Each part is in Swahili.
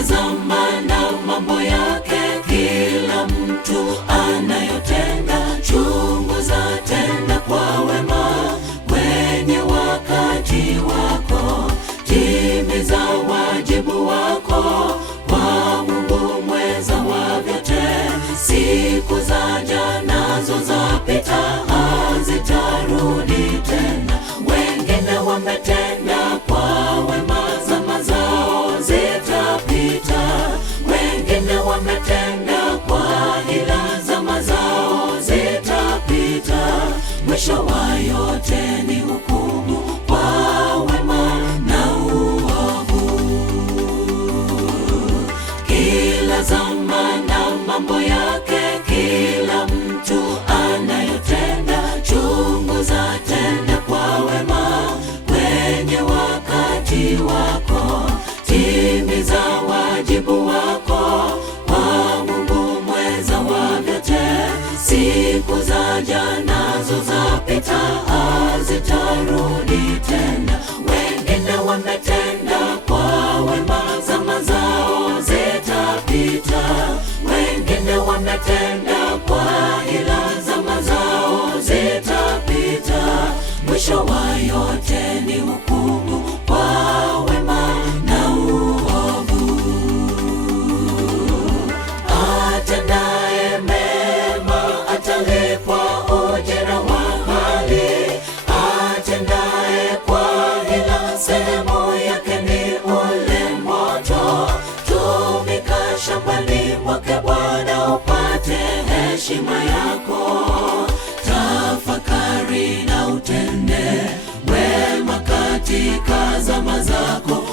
kila zama na mambo yake, kila mtu anayotenda. Chunguza tena kwa wema kwenye wakati wako, timiza wajibu wako kwa Mungu mweza wa vyote. Siku zaja nazo zapita, hazitarudi tena. Wengine wametenda kwa wema, zama zao zitapita. Wengine wametenda kwa hila, zama zao zitapita. Mwisho wa yote ni hukumu kwa wema na uovu. Kila zama na mambo yake, kila mtu anayotenda. Chunguza tena kwa wema kwenye wakati wako, timiza wajibu wako kwa Mungu mweza wa vyote. Siku zaja nazo zapita, hazitarudi tena. Wengine wametenda kwa wema, zama zao zitapita. Wengine wametenda kwa hila, zama zao zitapita. Mwisho wa yote ni hukumu kwa wema na uovu. Atendaye mema atalipwa ujira wa haki. Atendaye kwa hila, sehemu yake ni ule moto. Tumika shambani mwake Bwana upate heshima yako. Tafakari na utende wema katika zama zako,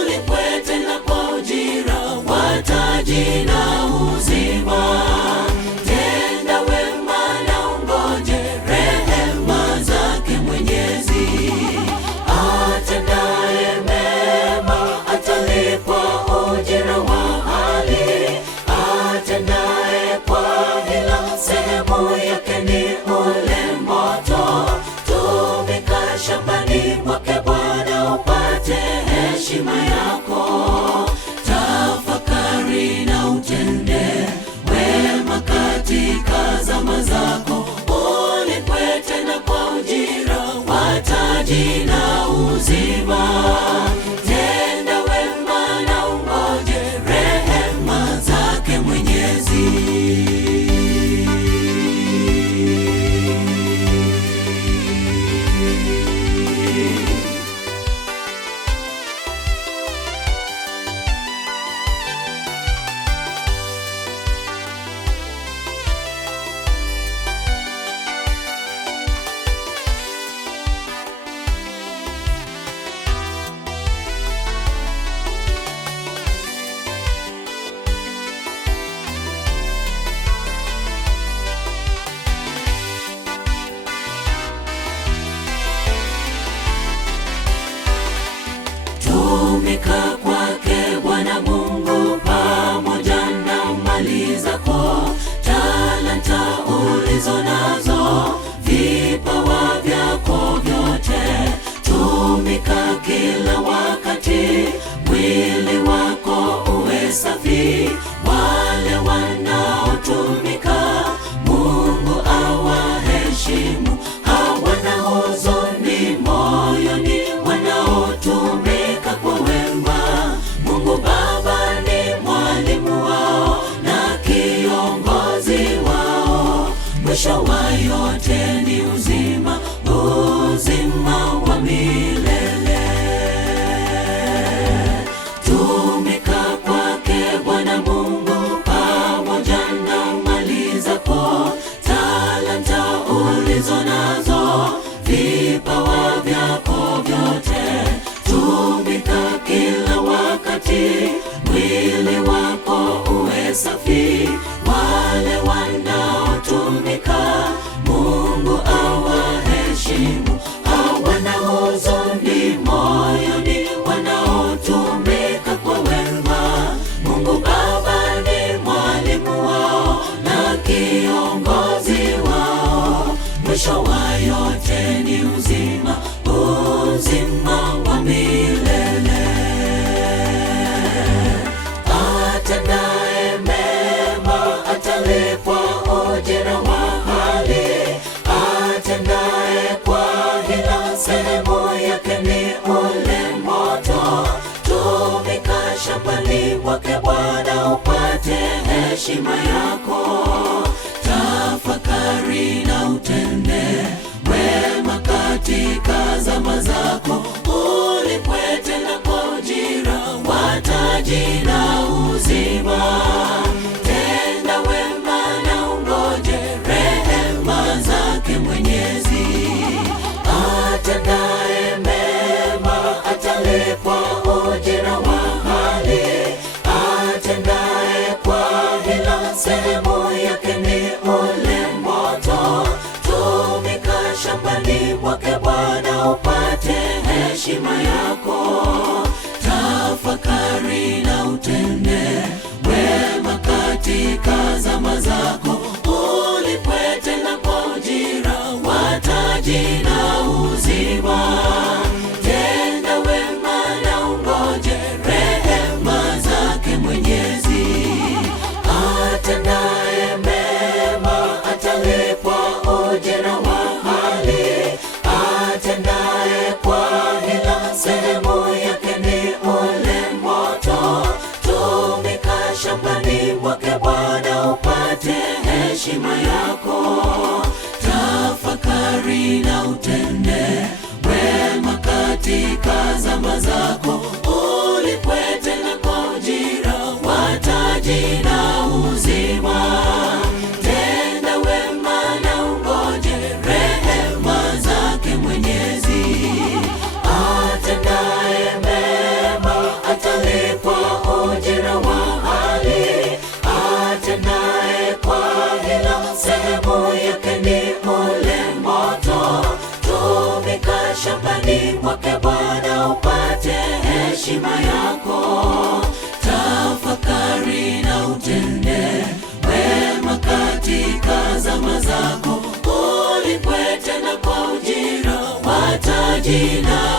ulipwe tena kwa ujira wa taji na uzima. Tenda wema na ungoje rehema zake Mwenyezi. Atendaye mema atalipwa ujira wa haki. Atendaye kwa hila, sehemu yake ni ule moto. Tumika shambani mwake Bwana upate heshima yako. Tafakari na utende wema katika zama zako, ulipwe tena kwa ujira wa taji na uzima. Tenda wema na ungoje rehema zake Mwenyezi. Tumika kwake Bwana Mungu pamoja na mali zako, talanta ulizo nazo, vipawa vyako vyote. Tumika kila wakati, mwili wako uwe safi. Wale wanaotumika Mungu awaheshimu, hawana huzuni moyoni wanaotumika kwa wema. Mungu Baba ni mwalimu wao na kiongozi wao. Mwisho wa yote ni uzima, uzima wa milele. Tumika kwake Bwana Mungu pamoja na mali zako, talanta ulizo nazo, vipawa vyako vyote. Tumika kila wakati, mwili wako uwe safi. Wale wanaotumika Mungu awaheshimu, hawana huzuni moyoni wanaotumika kwa wema. Mungu Baba ni mwalimu wao na kiongozi wao. Mwisho wa yote ni uzima, uzima wa milele. heshima yako. Tafakari na utende wema katika zama zako, ulipwe tena kwa ujira wa taji na uzima. Tenda wema na ungoje rehema zake Mwenyezi. Atendaye mema atalipwa ujira wa hali, atendaye kwa hila sehemu yake ni ule moto. Tumika shambani mwake Bwana upate heshima yako. Tafakari na utende wema katika zama zako, ulipwe tena kwa ujira wa taji na uzima. Tenda wema na ungoje rehema zake Mwenyezi. Atendaye mema atalipwa ujira wa hali, atendaye kwa hila sehemu yake ni ule moto. Tumika shambani mwake Bwana upate heshima yako. Tafakari na utende wema katika zama zako, ulipwe tena kwa ujira wa taji na uzima. Tenda wema na ungoje rehema zake Mwenyezi. Atendaye mema atalipwa ujira wa hali, atendaye kwa hila sehemu yake ni ule moto. Tumika shambani mwake Bwana upate heshima yako. Tafakari na utende wema katika zama zako, ulipwe tena kwa ujira wa taji na